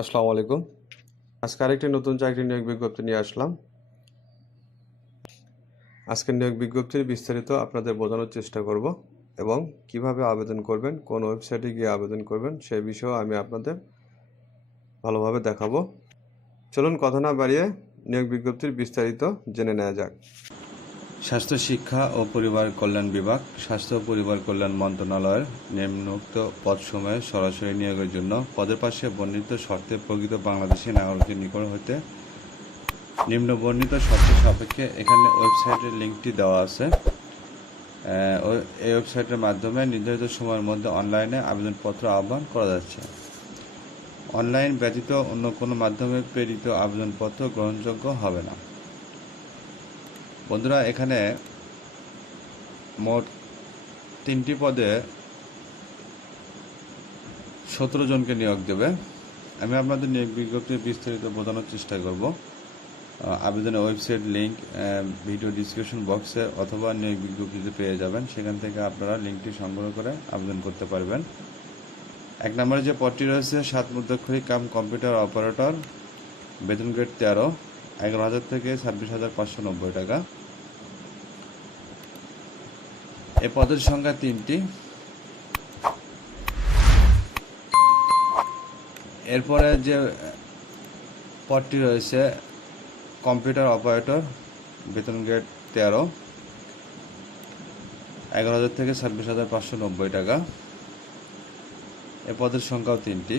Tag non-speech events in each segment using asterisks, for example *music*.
আসসালামু আলাইকুম। আজকে আরেকটি নতুন চাকরি নিয়োগ বিজ্ঞপ্তি নিয়ে আসলাম। আজকের নিয়োগ বিজ্ঞপ্তির বিস্তারিত আপনাদের বোঝানোর চেষ্টা করব এবং কীভাবে আবেদন করবেন, কোন ওয়েবসাইটে গিয়ে আবেদন করবেন সেই বিষয়েও আমি আপনাদের ভালোভাবে দেখাবো। চলুন কথা না বাড়িয়ে নিয়োগ বিজ্ঞপ্তির বিস্তারিত জেনে নেওয়া যাক। স্বাস্থ্য শিক্ষা ও পরিবার কল্যাণ বিভাগ, স্বাস্থ্য ও পরিবার কল্যাণ মন্ত্রণালয়ের নিম্নোক্ত পদসমূহে সরাসরি নিয়োগের জন্য পদের পাশে বর্ণিত শর্তে প্রকৃত বাংলাদেশি নাগরিকের নিকট হতে নিম্ন বর্ণিত শর্ত সাপেক্ষে এখানে ওয়েবসাইটের লিঙ্কটি দেওয়া আছে। এই ওয়েবসাইটের মাধ্যমে নির্ধারিত সময়ের মধ্যে অনলাইনে আবেদনপত্র আহ্বান করা যাচ্ছে। অনলাইন ব্যতীত অন্য কোনো মাধ্যমে প্রেরিত আবেদনপত্র গ্রহণযোগ্য হবে না। বন্ধুরা, এখানে মোট তিনটি পদে সতেরো জনকে নিয়োগ দেবে। আমি আপনাদের নিয়োগ বিজ্ঞপ্তি বিস্তারিত বোঝানোর চেষ্টা করব। আবেদনের ওয়েবসাইট লিংক ভিডিও ডিসক্রিপশন বক্সে অথবা নিয়োগ বিজ্ঞপ্তিতে পেয়ে যাবেন। সেখান থেকে আপনারা লিঙ্কটি সংগ্রহ করে আবেদন করতে পারবেন। এক নম্বরে যে পদটি রয়েছে, সাত মুদ্রাক্ষরী কাম কম্পিউটার অপারেটর, বেতন গ্রেড তেরো। এগারো হাজার থেকে ছাব্বিশ হাজার পাঁচশো নব্বই টাকা। এ পদের সংখ্যা তিনটি। এরপরে যে পদটি রয়েছে, কম্পিউটার অপারেটর, বেতন গেট তেরো, এগারো হাজার থেকে ছাব্বিশ হাজার পাঁচশো নব্বই টাকা। এ পদের সংখ্যাও তিনটি।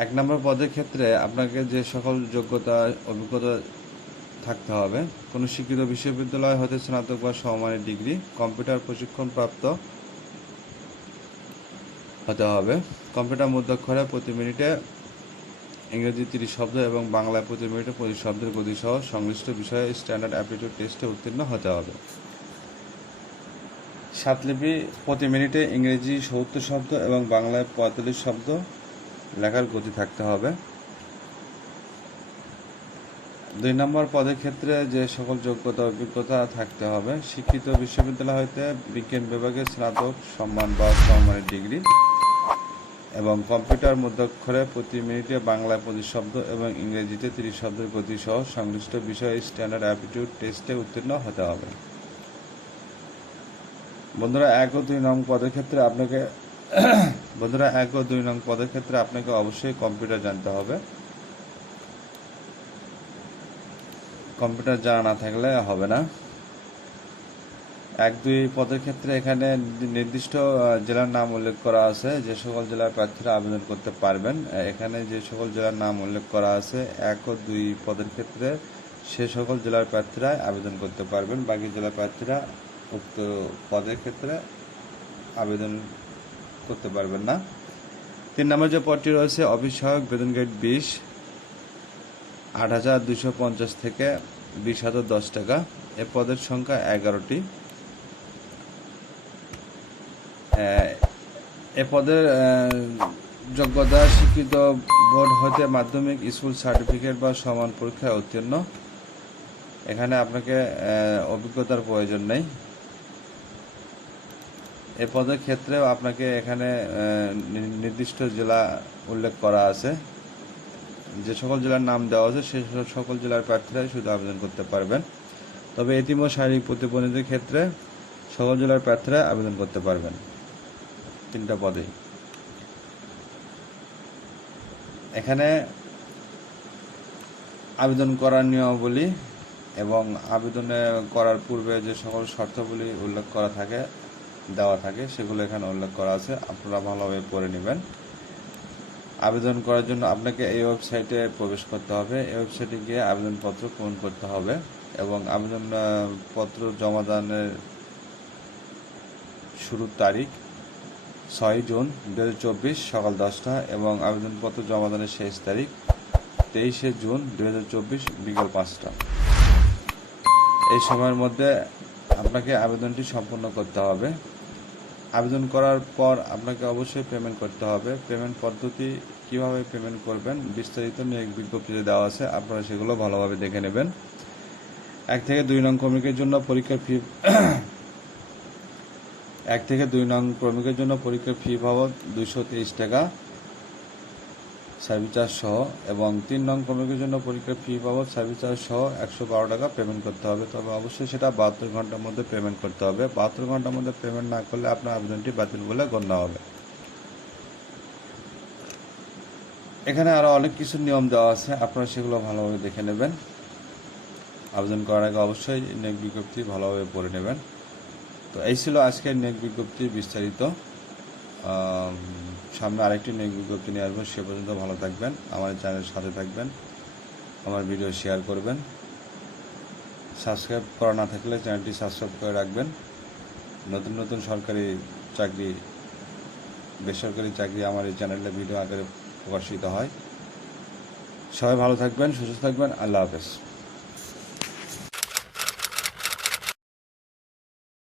এক নম্বর পদের ক্ষেত্রে আপনাকে যে সকল যোগ্যতা, অভিজ্ঞতা থাকতে হবে, কোনো শিক্ষিত বিশ্ববিদ্যালয় হতে স্নাতক বা সমমানের ডিগ্রি, কম্পিউটার প্রশিক্ষণপ্রাপ্ত হতে হবে, কম্পিউটার মধ্যাক্ষরে প্রতি মিনিটে ইংরেজি তিরিশ শব্দ এবং বাংলায় প্রতি মিনিটে পঁচিশ শব্দের গতিসহ সংশ্লিষ্ট বিষয়ে স্ট্যান্ডার্ড অ্যাপটিটিউড টেস্টে উত্তীর্ণ হতে হবে। সাতলিপি প্রতি মিনিটে ইংরেজি সত্তর শব্দ এবং বাংলায় পঁয়তাল্লিশ শব্দ লেখার গতি থাকতে হবে। দুই নম্বর পদের ক্ষেত্রে যে সকল যোগ্যতা, অভিজ্ঞতা থাকতে হবে। শিক্ষিত বিশ্ববিদ্যালয় হইতে বিজ্ঞান বিভাগে স্নাতক, সম্মান বা সম্মানের ডিগ্রি এবং কম্পিউটার মধ্যক্ষরে প্রতি মিনিটে বাংলায় পঁচিশ শব্দ এবং ইংরেজিতে তিরিশ শব্দের গতি সহ সংশ্লিষ্ট বিষয়ে স্ট্যান্ডার্ড অ্যাপটিটিউড টেস্টে উত্তীর্ণ হতে হবে। বন্ধুরা, এক ও দুই নং পদের ক্ষেত্রে আপনাকে বন্ধুরা, এক ও দুই নং পদের ক্ষেত্রে আপনাকে অবশ্যই কম্পিউটার জানতে হবে। কম্পিউটার জানা না থাকলে হবে না। এক, দুই পদের ক্ষেত্রে এখানে নির্দিষ্ট জেলার নাম উল্লেখ করা আছে। যে সকল জেলার প্রার্থীরা আবেদন করতে পারবেন। এখানে যে সকল জেলার নাম উল্লেখ করা আছে, এক ও দুই পদের ক্ষেত্রে সে সকল জেলার প্রার্থীরা আবেদন করতে পারবেন। বাকি জেলার প্রার্থীরা উক্ত পদের ক্ষেত্রে আবেদন করতে পারবেন না। তিন নম্বর যে পদটি রয়েছে অফিস সহায়ক বেতন গ্রেড বিশ, আট হাজার দুশো পঞ্চাশ থেকে বিশ হাজার দশ টাকা। এ পদের সংখ্যা এগারোটি। এ পদের যোগ্যতা শিক্ষিত বোর্ড হতে মাধ্যমিক, স্কুল সার্টিফিকেট বা সমান পরীক্ষায় উত্তীর্ণ। এখানে আপনাকে অভিজ্ঞতার প্রয়োজন নেই। এ পদের ক্ষেত্রেও আপনাকে এখানে নির্দিষ্ট জেলা উল্লেখ করা আছে। যে সকল জেলার নাম দেওয়া আছে, সে সকল জেলার প্রার্থীরাই শুধু আবেদন করতে পারবেন। তবে এতিম ও শারীরিক প্রতিবন্ধীদের ক্ষেত্রে সকল জেলার প্রার্থীরা আবেদন করতে পারবেন। তিনটা পদেই এখানে আবেদন করার নিয়মাবলী এবং আবেদনে করার পূর্বে যে সকল শর্তাবলী উল্লেখ করা থাকে দেওয়া থাকে, সেগুলো এখানে উল্লেখ করা আছে। আপনারা ভালোভাবে পড়ে নেবেন। আবেদন করার জন্য আপনাকে এই ওয়েবসাইটে প্রবেশ করতে হবে। এই ওয়েবসাইটে গিয়ে আবেদনপত্র পূরণ করতে হবে এবং আবেদন পত্র জমা দানের শুরুর তারিখ ছয় জুন দু হাজার চব্বিশ সকাল দশটা এবং আবেদনপত্র জমা দানের শেষ তারিখ তেইশে জুন দু হাজার চব্বিশ বিকেল পাঁচটা। এই সময়ের মধ্যে আপনাকে আবেদনটি সম্পূর্ণ করতে হবে। আবেদন করার পর আপনাকে অবশ্যই পেমেন্ট করতে হবে। পেমেন্ট পদ্ধতি কীভাবে পেমেন্ট করবেন বিস্তারিত নিয়োগ বিজ্ঞপ্তিতে দেওয়া আছে, আপনারা সেগুলো ভালোভাবে দেখে নেবেন। এক থেকে দুই নং কর্মীকের জন্য পরীক্ষার ফি *coughs* এক থেকে দুই নং ক্রমিকের জন্য পরীক্ষার ফি বাবদ তেইশ টাকা। সার্ভিস চার্জ সহ এবং তিন নং কমিটির জন্য পরীক্ষার ফি বাবদ সার্ভিস চার্জ সহ একশো বারো টাকা পেমেন্ট করতে হবে। তবে অবশ্যই সেটা বাহাত্তর ঘণ্টার মধ্যে পেমেন্ট করতে হবে। বাহাত্তর ঘণ্টার মধ্যে পেমেন্ট না করলে আপনার আবেদনটি বাতিল বলে গণ্য হবে। এখানে আরও অনেক কিছু নিয়ম দেওয়া আছে। আপনারা সেগুলো ভালোভাবে দেখে নেবেন। আবেদন করার আগে অবশ্যই নেক বিজ্ঞপ্তি ভালোভাবে পড়ে নেবেন। তো এই ছিল আজকের নেক বিজ্ঞপ্তি বিস্তারিত। সামনে আরেকটি নিয়োগ বিজ্ঞপ্তি নিয়ে আসবেন সে পর্যন্ত ভালো থাকবেন, আমার চ্যানেলের সাথে থাকবেন, আমার ভিডিও শেয়ার করবেন। সাবস্ক্রাইব করা না থাকলে চ্যানেলটি সাবস্ক্রাইব করে রাখবেন। নতুন নতুন সরকারি চাকরি, বেসরকারি চাকরি আমার এই চ্যানেলে ভিডিও আকারে প্রকাশিত হয়। সবাই ভালো থাকবেন, সুস্থ থাকবেন, আল্লাহ হাফেজ।